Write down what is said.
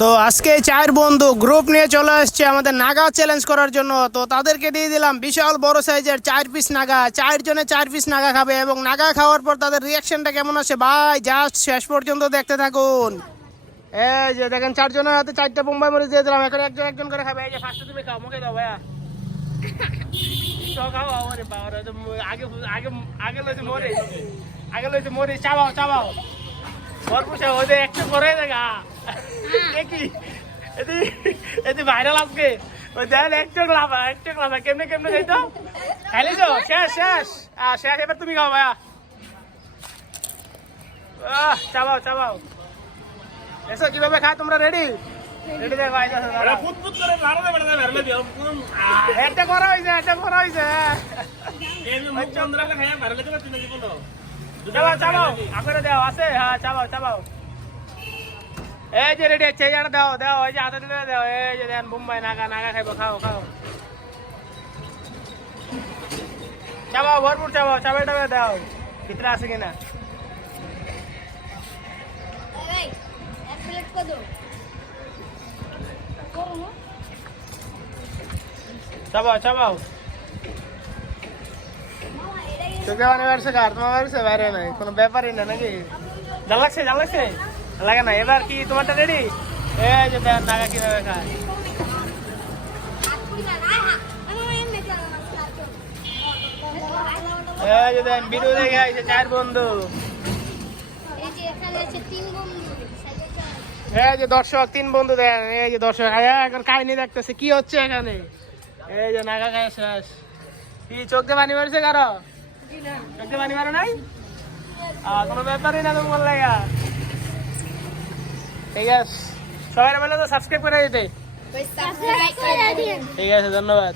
তো আজকে চার বন্ধু গ্রুপ নিয়ে চলে আসছে আমাদের নাগা চ্যালেঞ্জ করার জন্য। তো তাদেরকে দিয়ে দিলাম বিশাল বড় সাইজের 4 পিস নাগা। 4 জনে 4 পিস নাগা খাবে এবং নাগা খাওয়ার পর তাদের রিয়াকশনটা কেমন আসে ভাই জাস্ট শেষ পর্যন্ত দেখতে থাকুন। এই যে দেখেন 4 জনের হাতে 4টা বোম্বাই মরিচ দিয়ে দিলাম, এখন একজন একজন করে খাবে। এই যে ফার্স্টে তুমি খাও, মুখে দাও ভাইয়া। খাও আরে বাবা, আগে আগে আগে লইতে মরে, আগে লইতে মরে। চাবাও চাবাও ভরপুর চাও, ওই যে একটু করে দেখা কি এতে ভাইরাল আজকে। ওই দেখেন একটু লাভ কেমনে কেমনে যাইতো খাইলে তো শেষ শেষ শেষ। এবার তুমি খাও ভাইয়া, চাবাও চাবাও। এসো কিভাবে খায় তোমরা? রেডি রেডি দেখ ভাই, ফুটফুট করে লাড়া দেবে না ভেরলে দিও। এটা করা হইছে, এটা করা হইছে। এই মুখ চন্দ্রা খায়া ভেরলে দিবে তুমি কি বলো? চাবাও চাবাও আপরে দাও আছে। হ্যাঁ চাবাও চাবাও। এই যে রেডি চেয়ারটা দাও দাও, এই যে হাতে দিলে দাও। এই যে দেন মুম্বাই নাগা নাগা খাইবো, খাও খাও। চাবাও ভরপুর চাবাও, চাবাই টাবে দাও ভিতরে আছে কিনা। চাবাও চাবাও। তোকে মানে বাড়ছে কার? তোমার বাড়ছে বাইরে নাই, কোনো ব্যাপারই না নাকি? জাল লাগছে জাল লাগছে লাগে না। এবার কি তোমারটা রেডি? এই যে দেন নাগা কিভাবে খায়। এই যে দেন ভিডিও দেখে আইছে 4 বন্ধু। এই যে দর্শক 3 বন্ধু দেন। এই যে দর্শক এখন কাহিনী দেখতেছে কি হচ্ছে এখানে। এই যে নাগা খায় শেষ। কি চোখ দিয়ে পানি মারছে কারো? চোখ দিয়ে পানি মারো নাই? কোনো ব্যাপারই না তোমার লাগা। ঠিক আছে সবাই বলে তো সাবস্ক্রাইব করে দিতে। ঠিক আছে ধন্যবাদ।